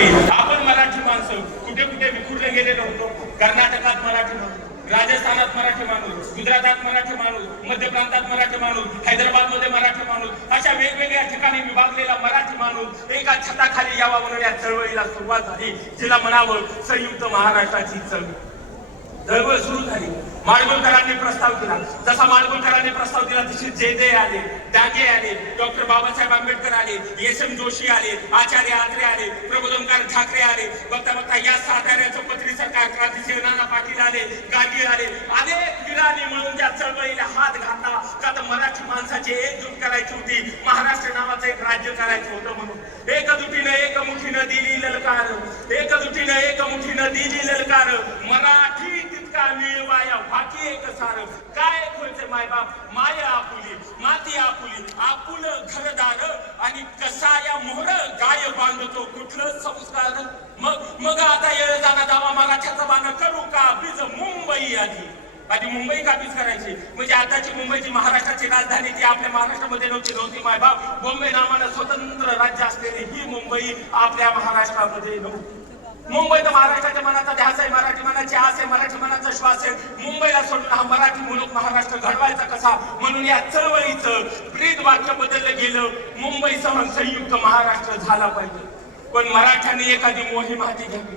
की आपण मराठी माणसं कुठे कुठे विखुरले गेलेलो होतो. कर्नाटकात मराठी माणूस, राजस्थानात मराठी माणूस, गुजरातात मराठी माणूस, मध्य प्रांतात मराठी माणूस, हैदराबाद मध्ये मराठी माणूस, अशा वेगवेगळ्या ठिकाणी विभागलेला मराठी माणूस एका छताखाली यावा म्हणून या चळवळीला सुरुवात झाली, जिला म्हणावं संयुक्त महाराष्ट्राची चळवळ सुरू झाली. माडगुळकरांनी प्रस्ताव दिला. जसा माडगुळकरांनी प्रस्ताव दिला तशी जे आले, डांगे आले, डॉक्टर बाबासाहेब आंबेडकर आले, एस एम जोशी आले, आचार्य आत्रे आले, प्रबोधनकार ठाकरे आले. बघता बघता या साताऱ्याचं पत्री सरकार क्रांतिसिंह नाना पाटील आले, गाडगीळ आले. अनेक वीरांनी मिळून त्या चळवळीला हात घातला. का तर मराठी माणसाची एकजूट करायची होती, महाराष्ट्र नावाचं एक राज्य करायचं होतं म्हणून. एकजुटीनं एकमुठीनं दिली ललकार, एकजुटीनं एकमुठीनं दिली ललकार. मराठी तितका मिळवाया बाकी एक सार. काय खोयचे मायबाप माय आपुली, माती आपुली, आपुल घरदार आणि कसा या मोहर गाय बांधतो कुठलं संस्कार. मग आता येळ जाणा दावा मराठ्याचा बाण करू का बीज मुंबई आधी मुंबई काबीज करायची. म्हणजे आताची मुंबईची महाराष्ट्राची राजधानी ती आपल्या महाराष्ट्रामध्ये नव्हती मायबाप. बॉम्बे नावानं स्वतंत्र राज्य असलेली ही मुंबई आपल्या महाराष्ट्रामध्ये नव्हती. मुंबई तर महाराष्ट्राच्या मनाचा ध्यास आहे, मराठी मनाची आस आहे, मराठी मनाचा श्वास आहे. मुंबईला सोडून हा मराठी मुलूक महाराष्ट्र घडवायचा कसा म्हणून या चळवळीचं ब्रीद वाक्य बदललं गेलं. मुंबईसह संयुक्त महाराष्ट्र झाला पाहिजे. पण मराठ्यांनी एखादी मोहीम हाती घ्यावी,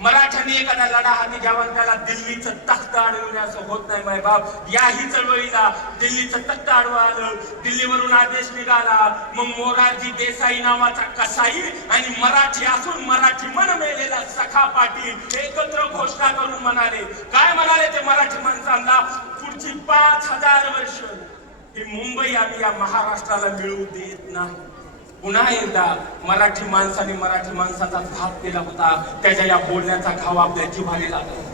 मराठ्यांनी एखादा लढा हाती घ्यावा, त्याला दिल्लीचं तख्त अडवण्याचं होत नाही मायबाप. याही चळवळीला दिल्लीचं तख्त अडवा आलं, दिल्लीवरून आदेश निघाला. मग मोरारजी देसाई नावाचा कसाई आणि मराठी असून मराठी मन मेलेला सखा पाटील एकत्र घोषणा करून म्हणाले. काय म्हणाले ते मराठी माणसांना? पुढची 5000 वर्ष ही मुंबई आम्ही या महाराष्ट्राला मिळवू देत नाही. पुन्हा एकदा मराठी माणसाने मराठी माणसाचा घात केला होता. त्याच्या या बोलण्याचा घाव आपल्या जिव्हारी लागला.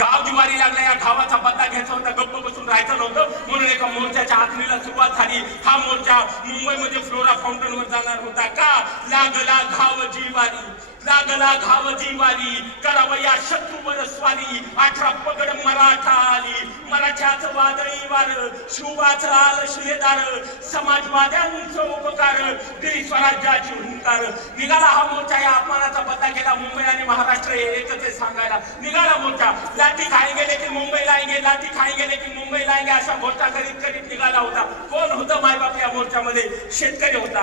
गाव जिव्हारी लागला. या घावाचा बदला घ्यायचा होता, गप्प बसून राहायचं नव्हतं. म्हणून एका मोर्चाच्या आखणीला सुरुवात झाली. हा मोर्चा मुंबईमध्ये फ्लोरा फाउंटन वर जाणार होता. का लागला घाव जिव्हारी, लागला घाव जिव्हारी, करावं या शत्रूवर स्वारी. 18 पगड मराठा आली, मराठ्याचं वादळी वार, शिवाचं आलं शिलेदार, समाजवाद्यांचं उपकार, दिली स्वराज्याची हुंकार. निघाला हा मोर्चा. या अपमानाचा बदला केला. मुंबई आणि महाराष्ट्र एकच सांगायला निघाला मोर्चा. लाठी खाएंगे लेकिन मुंबई लाएंगे, लाठी खाएंगे लेकिन मुंबई लाएंगे अशा घोषणा करीत करीत निघाला होता. कोण होतं मायबाप या मोर्चामध्ये? शेतकरी होता,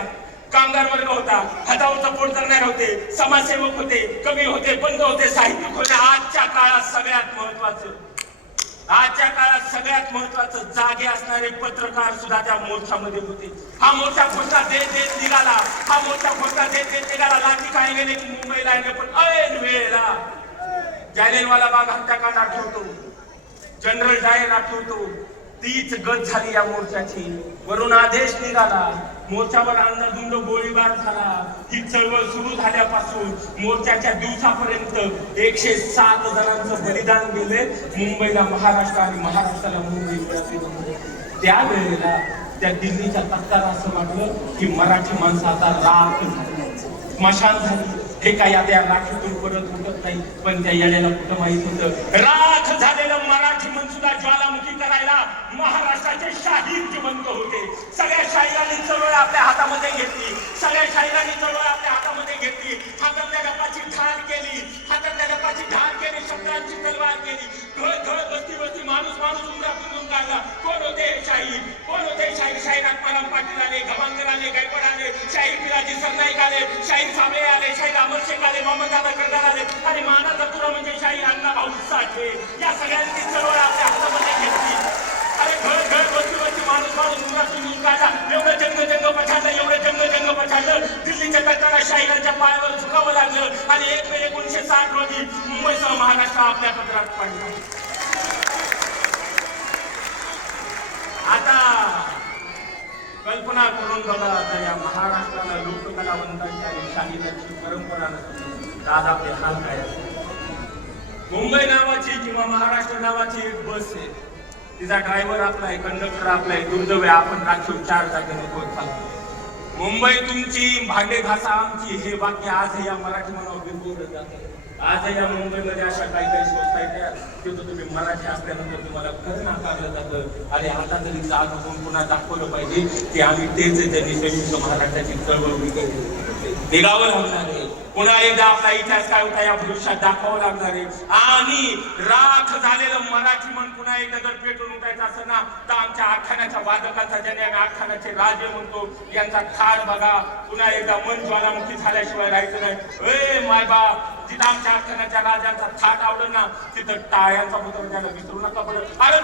कामगार वर्ग होता, हातावरचं पोट धरणारे होते, समाजसेवक होते, कवी होते, बंद होते, साहित्यिक होते. आजच्या काळात सगळ्यात महत्वाचं जागे असणारे पत्रकार सुद्धा त्या मोर्चामध्ये होते. हा मोर्चा घोषणा देत निघाला. हा मोर्चा घोषणा देत निघाला. लाठी खाएंगे लेकिन मुंबईला आहे. पण ऐन वेळेला जालियनवाला बाग हत्याकांड आठवतो, जनरल डायर आठवतो. तीच गत झाली या मोर्चाची. वरून आदेश निघाला. मोर्चावर अंधाधुंद गोळीबार झाला. ही चळवळ सुरू झाल्यापासून मोर्चाच्या दिवसापर्यंत 107 जणांचं बलिदान गेले. मुंबईला महाराष्ट्र आणि महाराष्ट्राला मुंबई. त्यावेळेला त्या दिल्लीच्या तख्ताला असं वाटलं की मराठी माणसं आता राख झाली, स्मशान झाली. हे काय आता या राखीतून परत उठत नाही. पण त्या येण्याला कुठं माहित होतं राख झालेलं मराठी मनसुद्धा ज्वालामुखी करायला महाराष्ट्राचे शाहीर जिवंत होते. सगळ्या शाहिरांनी चळवळ आपल्या हातामध्ये घेतली. सगळ्या शाहिरांनी चळवळ आपल्या हातामध्ये घेतली. हातातल्या गप्पाची ठाण केली, हातातल्या गप्पाची ठाण केली, शब्दांची तलवार केली. घळ बस्ती बस्ती माणूस उमरातून काढला. कोण होते शाहीर? कोण होते शाहीर? शाहीर आत्माराम पाटील आले, गवांगर आले, गायकवाड आले, शाहीर पिराजी सरनाईक आले, शाहीर साबळे आले, शाहीर अमर शेख आले, मोहम्मद दादा करदार आले आणि मानाचा तुरा म्हणजे शाहीर अण्णाभाऊ साठे. या सगळ्यांची चळवळ आपल्या हातामध्ये घेतली. अरे घळ बस्ती माणूस उमरातून काढला. एवढं जंग पछाडलं, एवढं जंग पछाडलं. दिल्लीच्या तख्ताला शाहिरांच्या पायावर झुकावं लागलं आणि 1 मे 1960 रोजी मुंबईसह महाराष्ट्र आपल्या पदरात पडला. आता कल्पना करून बघा, तर या महाराष्ट्राला लोककलावंतांची आणि शाहिरांची परंपरा नसते आज आपले हाल काय असते. मुंबई नावाची किंवा महाराष्ट्र नावाची एक बस आहे. तिचा ड्रायव्हर आपला आहे, कंडक्टर आपला आहे, दुर्दैव आहे आपण राखीव 4 जागेने होत चालतो. मुंबई तुमची, भांडे घासा आमची, हे वाक्य आज या मराठी मनावर बिंबवलं जातं. आज या मुंबईमध्ये अशा काही काही संस्था आहेत तिथं तुम्ही मराठी असल्यानंतर तुम्हाला खरं नाकारलं जातं. अरे आता तरी जाग बघून पुन्हा दाखवलं पाहिजे की आम्ही तेच आहे त्यांनी संयुक्त महाराष्ट्राची चळवळ निघावं लागणार आहे. पुन्हा एकदा आपला इतिहास काय होता या भविष्यात दाखवावं लागणार आहे. आणि राख झालेलं मराठी मन पुन्हा एकदा जर पेटून उठायचं असं ना तर आमच्या आखाण्याच्या वादकांचा ज्याने आम्ही आखाण्याचे राजे म्हणतो यांचा ठाण बघा. पुन्हा एकदा मन ज्वालामुखी झाल्याशिवाय राहायचं नाही. ए माय बाप, जिथं आमच्या आखाण्याच्या राजांचा थाट आवडलं ना तिथं टाळ्यांचा मुद्रा त्याला विसरू नका बरं. अरे